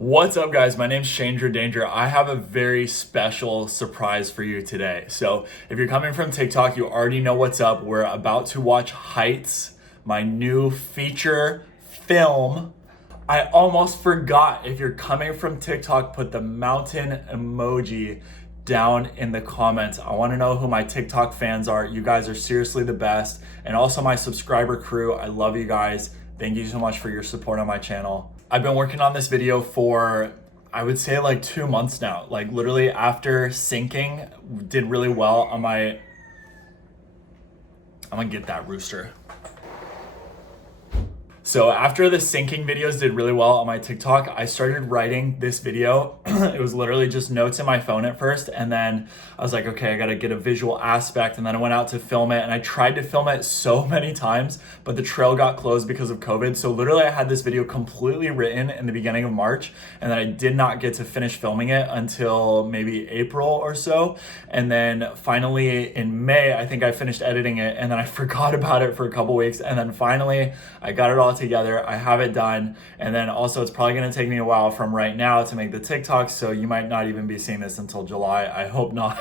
What's up, guys? My name's Shanger Danger. I have a very special surprise for you today. So if you're coming from TikTok, you already know what's up. We're about to watch Heights, my new feature film. I almost forgot. If you're coming from TikTok, put the mountain emoji down in the comments. I want to know who my TikTok fans are. You guys are seriously the best. And also my subscriber crew. I love you guys. Thank you so much for your support on my channel. I've been working on this video for, I would say, like 2 months now. Like literally after syncing, did really well on my, I'm gonna get that rooster. So after the syncing videos did really well on my TikTok, I started writing this video. It was literally just notes in my phone at first. And then I was like, okay, I gotta get a visual aspect. And then I went out to film it and I tried to film it so many times, but the trail got closed because of COVID. So literally I had this video completely written in the beginning of March, and then I did not get to finish filming it until maybe April or so. And then finally in May, I think I finished editing it, and then I forgot about it for a couple weeks. And then finally I got it all together. I have it done. And then also it's probably going to take me a while from right now to make the TikTok, so you might not even be seeing this until July. I hope not.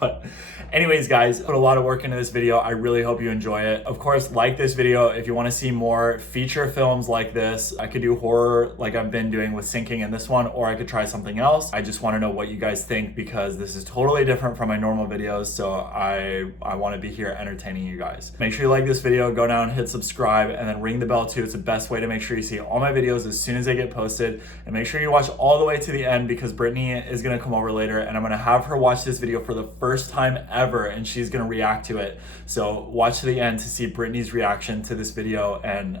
But anyways, guys, put a lot of work into this video. I really hope you enjoy it. Of course, like this video if you want to see more feature films like this. I could do horror like I've been doing with syncing in this one, or I could try something else. I just want to know what you guys think, because this is totally different from my normal videos. So I want to be here entertaining you guys. Make sure you like this video, go down, hit subscribe, and then ring the bell too. It's the best way to make sure you see all my videos as soon as they get posted. And make sure you watch all the way to the end, because Brittany is going to come over later and I'm going to have her watch this video for the first time ever, and she's going to react to it. So watch to the end to see Brittany's reaction to this video, and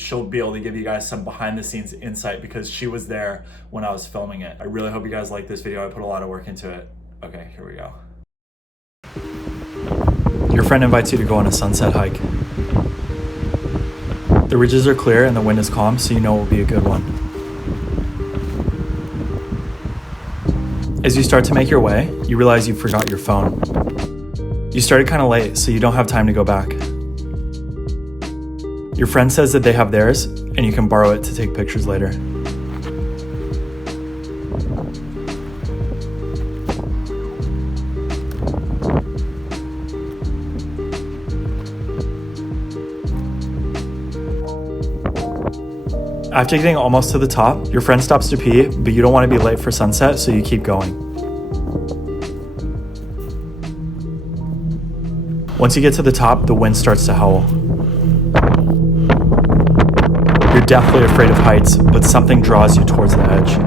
she'll be able to give you guys some behind the scenes insight because she was there when I was filming it. I really hope you guys like this video. I put a lot of work into it. Okay, here we go. Your friend invites you to go on a sunset hike. The ridges are clear and the wind is calm, so you know it will be a good one. As you start to make your way, you realize you forgot your phone. You started kind of late, so you don't have time to go back. Your friend says that they have theirs, and you can borrow it to take pictures later. After getting almost to the top, your friend stops to pee, but you don't want to be late for sunset, so you keep going. Once you get to the top, the wind starts to howl. You're deathly afraid of heights, but something draws you towards the edge.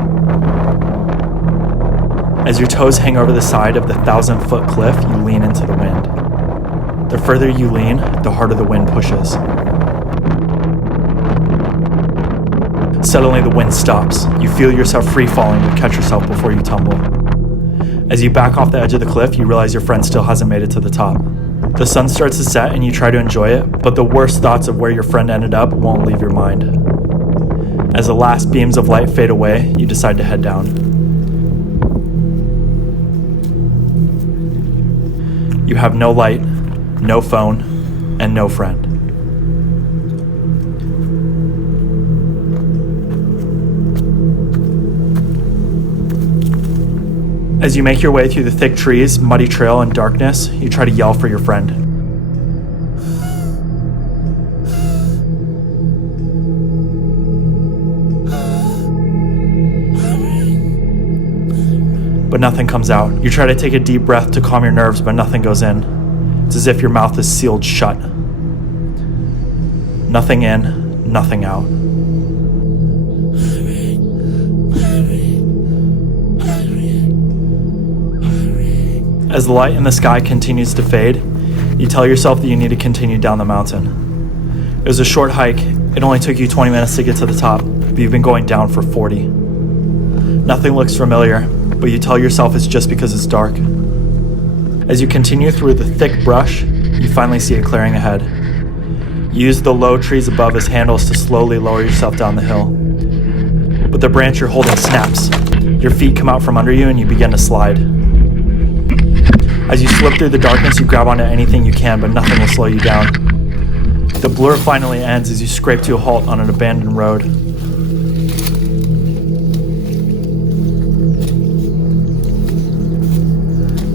As your toes hang over the side of the 1,000-foot cliff, you lean into the wind. The further you lean, the harder the wind pushes. Suddenly the wind stops. You feel yourself free falling, but catch yourself before you tumble. As you back off the edge of the cliff, you realize your friend still hasn't made it to the top. The sun starts to set and you try to enjoy it, but the worst thoughts of where your friend ended up won't leave your mind. As the last beams of light fade away, you decide to head down. You have no light, no phone, and no friend. As you make your way through the thick trees, muddy trail, and darkness, you try to yell for your friend. But nothing comes out. You try to take a deep breath to calm your nerves, but nothing goes in. It's as if your mouth is sealed shut. Nothing in, nothing out. As the light in the sky continues to fade, you tell yourself that you need to continue down the mountain. It was a short hike. It only took you 20 minutes to get to the top, but you've been going down for 40. Nothing looks familiar, but you tell yourself it's just because it's dark. As you continue through the thick brush, you finally see a clearing ahead. You use the low trees above as handles to slowly lower yourself down the hill. But the branch you're holding snaps. Your feet come out from under you and you begin to slide. As you slip through the darkness, you grab onto anything you can, but nothing will slow you down. The blur finally ends as you scrape to a halt on an abandoned road.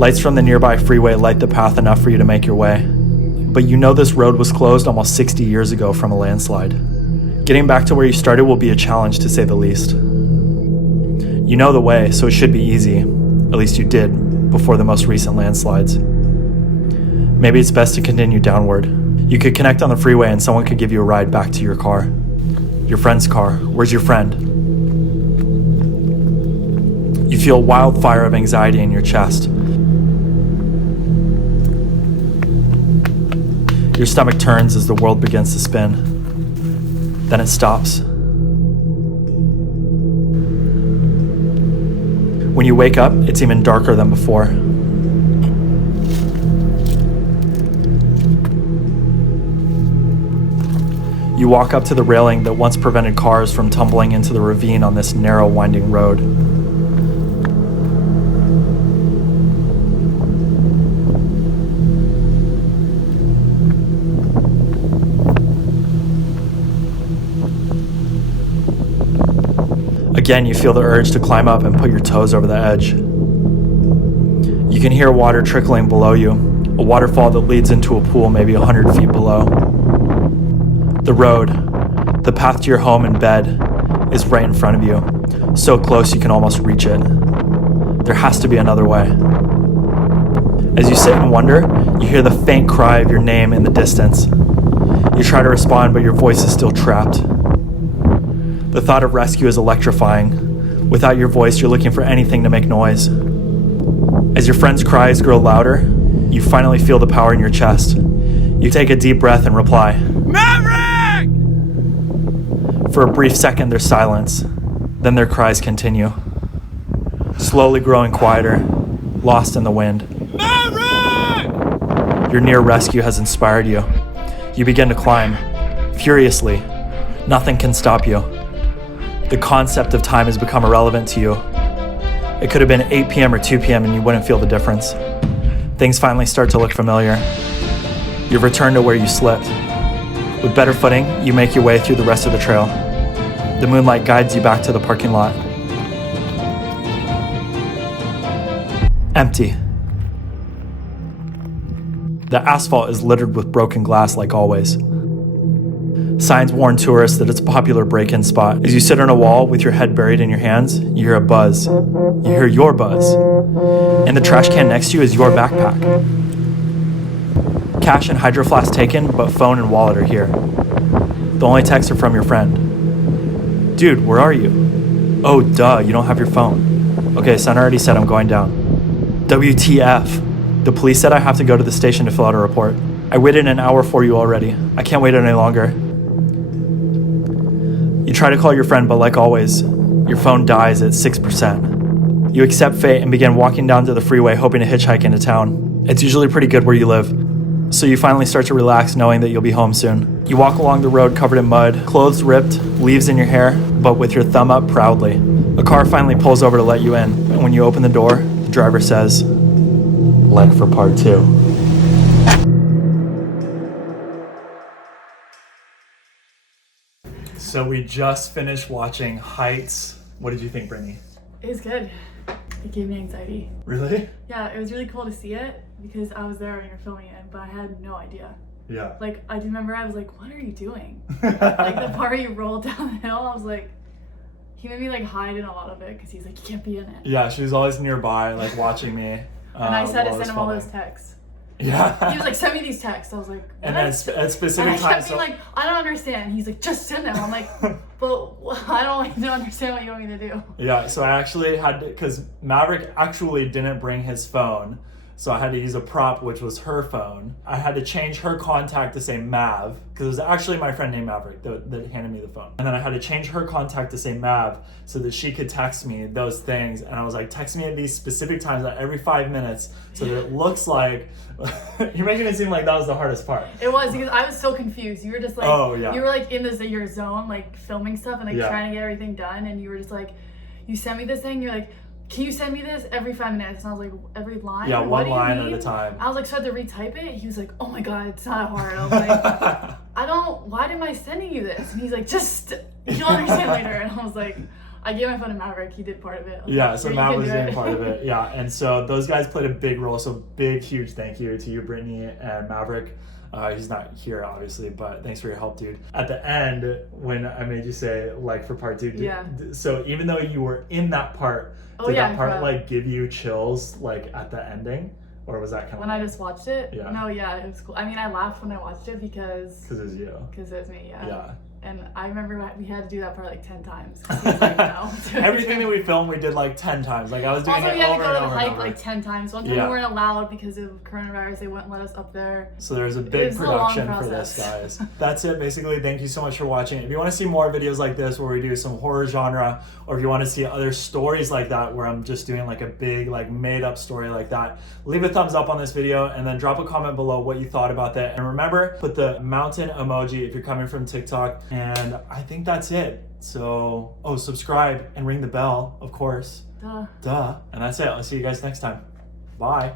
Lights from the nearby freeway light the path enough for you to make your way. But you know this road was closed almost 60 years ago from a landslide. Getting back to where you started will be a challenge to say the least. You know the way, so it should be easy. At least you did, before the most recent landslides. Maybe it's best to continue downward. You could connect on the freeway and someone could give you a ride back to your car. Your friend's car. Where's your friend? You feel a wildfire of anxiety in your chest. Your stomach turns as the world begins to spin. Then it stops. When you wake up, it's even darker than before. You walk up to the railing that once prevented cars from tumbling into the ravine on this narrow, winding road. Again, you feel the urge to climb up and put your toes over the edge. You can hear water trickling below you, a waterfall that leads into a pool maybe 100 feet below. The road, the path to your home and bed, is right in front of you, so close you can almost reach it. There has to be another way. As you sit and wonder, you hear the faint cry of your name in the distance. You try to respond, but your voice is still trapped. The thought of rescue is electrifying. Without your voice, you're looking for anything to make noise. As your friend's cries grow louder, you finally feel the power in your chest. You take a deep breath and reply, "Maverick!" For a brief second, there's silence. Then their cries continue, slowly growing quieter, lost in the wind. Maverick! Your near rescue has inspired you. You begin to climb, furiously. Nothing can stop you. The concept of time has become irrelevant to you. It could have been 8 p.m. or 2 p.m. and you wouldn't feel the difference. Things finally start to look familiar. You've returned to where you slipped. With better footing, you make your way through the rest of the trail. The moonlight guides you back to the parking lot. Empty. The asphalt is littered with broken glass like always. Signs warn tourists that it's a popular break-in spot. As you sit on a wall with your head buried in your hands, you hear a buzz. You hear your buzz. In the trash can next to you is your backpack. Cash and hydro flask taken, but phone and wallet are here. The only texts are from your friend. Dude, where are you? Oh, duh, you don't have your phone. Okay, son already said I'm going down. WTF. The police said I have to go to the station to fill out a report. I waited an hour for you already. I can't wait any longer. You try to call your friend, but like always, your phone dies at 6%. You accept fate and begin walking down to the freeway, hoping to hitchhike into town. It's usually pretty good where you live, so you finally start to relax knowing that you'll be home soon. You walk along the road covered in mud, clothes ripped, leaves in your hair, but with your thumb up proudly. A car finally pulls over to let you in, and when you open the door, the driver says, "Like for part 2. So we just finished watching Heights. What did you think, Brittany? It was good. It gave me anxiety. Really? Yeah, it was really cool to see it because I was there when you were filming it, but I had no idea. Yeah. Like, I remember I was like, what are you doing? Like, the part where you rolled down the hill, I was like, he made me like hide in a lot of it because he's like, you can't be in it. Yeah, she was always nearby, like watching me. And I said to send him all those texts. Yeah. He was like, send me these texts. I was like, what? And then at specific and I times. kept being like, I don't understand. He's like, just send them. I'm like, but I don't understand what you want me to do. Yeah, so I actually had to, because Maverick actually didn't bring his phone, so I had to use a prop, which was her phone. I had to change her contact to say Mav, because it was actually my friend named Maverick that handed me the phone. And then I had to change her contact to say Mav so that she could text me those things. And I was like, text me at these specific times, like every 5 minutes, so that it looks like, you're making it seem like that was the hardest part. It was, because I was so confused. You were just like, oh, yeah. You were like in your zone, like filming stuff and like yeah. trying to get everything done. And you were just like, you sent me this thing, you're like, can you send me this every 5 minutes? And I was like, every line? Yeah, one line at a time. I was like, so I had to retype it. He was like, oh my God, it's not hard. I was like, why am I sending you this? And he's like, just, you'll understand later. And I was like, I gave my phone to Maverick. He did part of it. I was Yeah, like, so "Here, you Matt can was do doing it." part of it. Yeah, and so those guys played a big role. So big, huge thank you to you, Brittany and Maverick. He's not here, obviously, but thanks for your help, dude. At the end, when I made you say like for part 2, Yeah. So even though you were in that part, Oh, did yeah, that part I forgot. like give you chills like at the ending, or was that kind of When I just watched it. Yeah. No, yeah, it was cool. I mean, I laughed when I watched it because because it was you? it was me. Yeah. Yeah. And I remember we had to do that part like 10 times. 'Cause he was like, no. Everything that we filmed, we did like 10 times. Like I was doing Also, it we had to over go and to the over and hike over. like 10 times. One time Yeah. we weren't allowed because of coronavirus. They wouldn't let us up there. So there's a big was a long production for this, process. guys. That's it, basically. Thank you so much for watching. If you want to see more videos like this where we do some horror genre, or if you want to see other stories like that where I'm just doing like a big like made up story like that, leave a thumbs up on this video and then drop a comment below what you thought about that. And remember, put the mountain emoji if you're coming from TikTok. And I think that's it. So, subscribe and ring the bell, of course. Duh. Duh. And that's it. I'll see you guys next time. Bye.